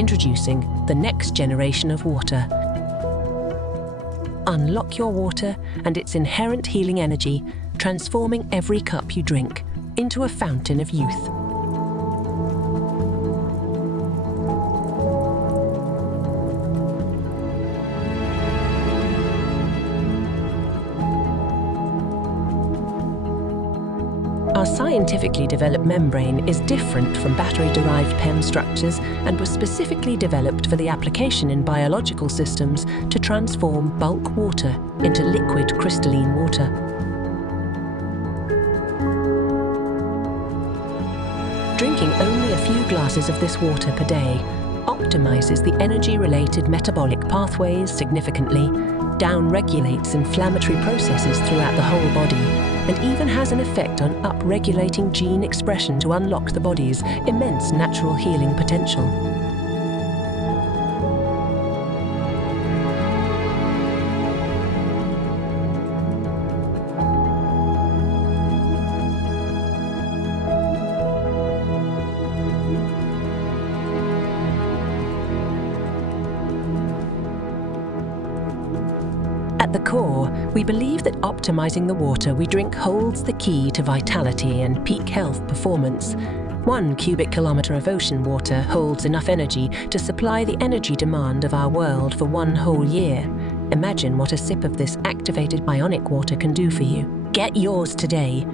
Introducing the next generation of water. Unlock your water and its inherent healing energy, transforming every cup you drink into a fountain of youth. Our scientifically developed membrane is different from battery-derived PEM structures and was specifically developed for the application in biological systems to transform bulk water into liquid crystalline water. Drinking only a few glasses of this water per day optimizes the energy-related metabolic pathways significantly, down-regulates inflammatory processes throughout the whole body, and even has an effect on up-regulating gene expression to unlock the body's immense natural healing potential. At the core, we believe that optimizing the water we drink holds the key to vitality and peak health performance. 1 cubic kilometre of ocean water holds enough energy to supply the energy demand of our world for 1 whole year. Imagine what a sip of this activated bionic water can do for you. Get yours today.